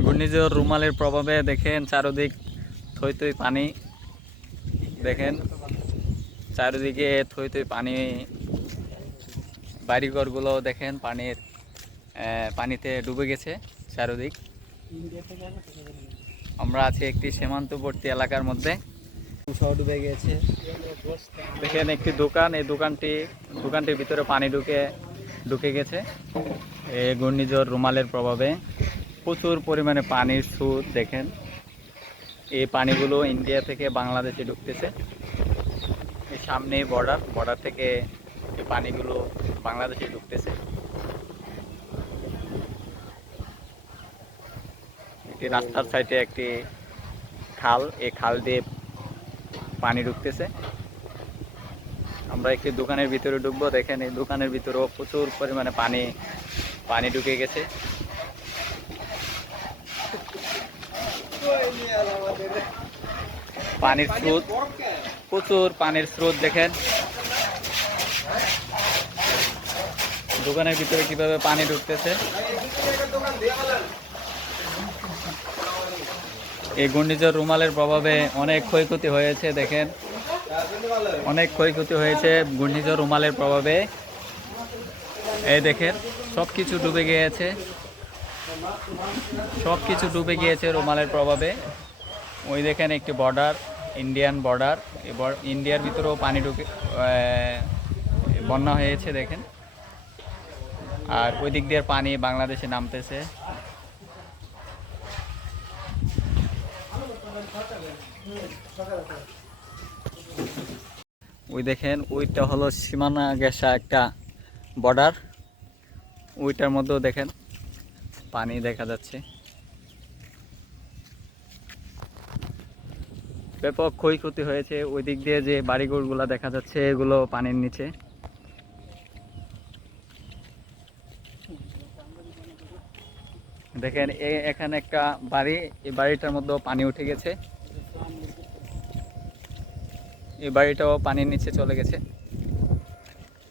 ঘূর্ণিঝড় রুমালের প্রভাবে দেখেন চারদিক থই থই পানি। দেখেন চারিদিকে থই থই পানি, বাড়িঘরগুলো দেখেন পানির পানিতে ডুবে গেছে চারদিক। আমরা আছি একটি সীমান্তবর্তী এলাকার মধ্যে। ডুবে গেছে দেখেন একটি দোকান, এই দোকানটি, দোকানটির ভিতরে পানি ঢুকে ঢুকে গেছে। এই ঘূর্ণিঝড় রুমালের প্রভাবে। প্রচুর পরিমাণে পানির স্রোত দেখেন। এই পানিগুলো ইন্ডিয়া থেকে বাংলাদেশে ঢুকতেছে। সামনে বর্ডার বর্ডার থেকে এই পানিগুলো বাংলাদেশে ঢুকতেছে। একটি রাস্তার সাইডে একটি খাল, এই খাল দিয়ে পানি ঢুকতেছে। আমরা একটি দোকানের ভিতরে ঢুকবো, দেখেন এই দোকানের ভিতরেও প্রচুর পরিমাণে পানি পানি ঢুকে গেছে। পানির স্রোত। প্রচুর পানির স্রোত দেখেন। দোকানের ভিতরে কীভাবে পানি ঢুকতেছে। এই ঘূর্ণিঝড় রুমালের প্রভাবে অনেক ক্ষয়ক্ষতি হয়েছে, দেখেন। অনেক ক্ষয়ক্ষতি হয়েছে ঘূর্ণিঝড় রুমালের প্রভাবে। এই দেখেন সব কিছু ডুবে গিয়েছে। সব কিছু ডুবে গিয়েছে রুমালের প্রভাবে। ওই দেখেন একটি বর্ডার ইন্ডিয়ান বর্ডার এবার ইন্ডিয়ার ভিতরেও পানি ঢুকে বন্যা হয়েছে, দেখেন। আর ওই দিক দিয়ে পানি বাংলাদেশে নামতেছে। ওই দেখেন, ওইটা হলো সীমানা গেসা একটা বর্ডার ওইটার মধ্যেও দেখেন। পানি দেখা যাচ্ছে। ব্যাপক ক্ষয়ক্ষতি হয়েছে। ওই দিক দিয়ে যে বাড়িঘরগুলো দেখা যাচ্ছে, এগুলো পানির নিচে। দেখেন এখানে একটা বাড়ি এই বাড়িটার মধ্যেও পানি উঠে গেছে। এই বাড়িটাও পানির নিচে চলে গেছে।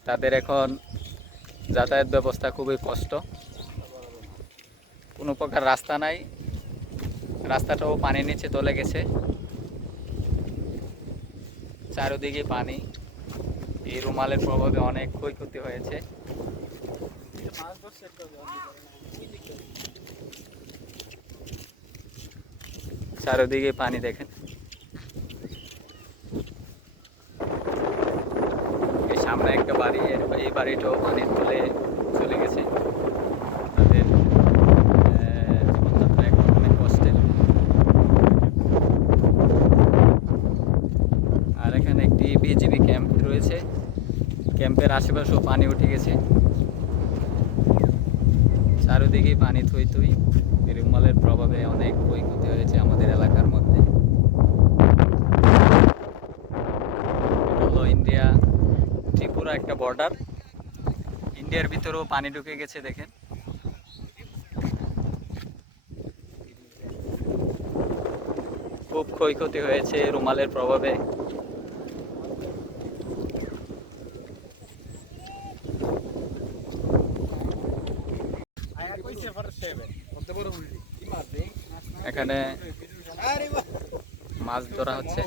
তাদের এখন যাতায়াত ব্যবস্থা খুবই কষ্ট। কোনো প্রকার রাস্তা নাই। রাস্তাটাও পানির নিচে চলে গেছে। চারিদিকে পানি। এই রুমালের প্রভাবে অনেক ক্ষয়ক্ষতি হয়েছে। চারিদিকে পানি দেখেন। সামনে একটা বাড়ি, এই বাড়িটাও পানির তুলে চলে গেছে তাদের আহ, জীবনযাত্রা এখন অনেক কষ্টের আর এখানে একটি বিজিবি ক্যাম্প রয়েছে। ক্যাম্পের আশেপাশেও পানি উঠে গেছে। চারিদিকেই পানি থই থই। পেরুমালের প্রভাবে অনেক ক্ষয়ক্ষতি হয়েছে আমাদের এলাকার মধ্যে। হলো ইন্ডিয়া, ত্রিপুরা একটা বর্ডার ইন্ডিয়ার ভিতরেও পানি ঢুকে গেছে, দেখেন। খুব ক্ষয়ক্ষতি হয়েছে রুমালের প্রভাবে। এখানে মাছ ধরা হচ্ছে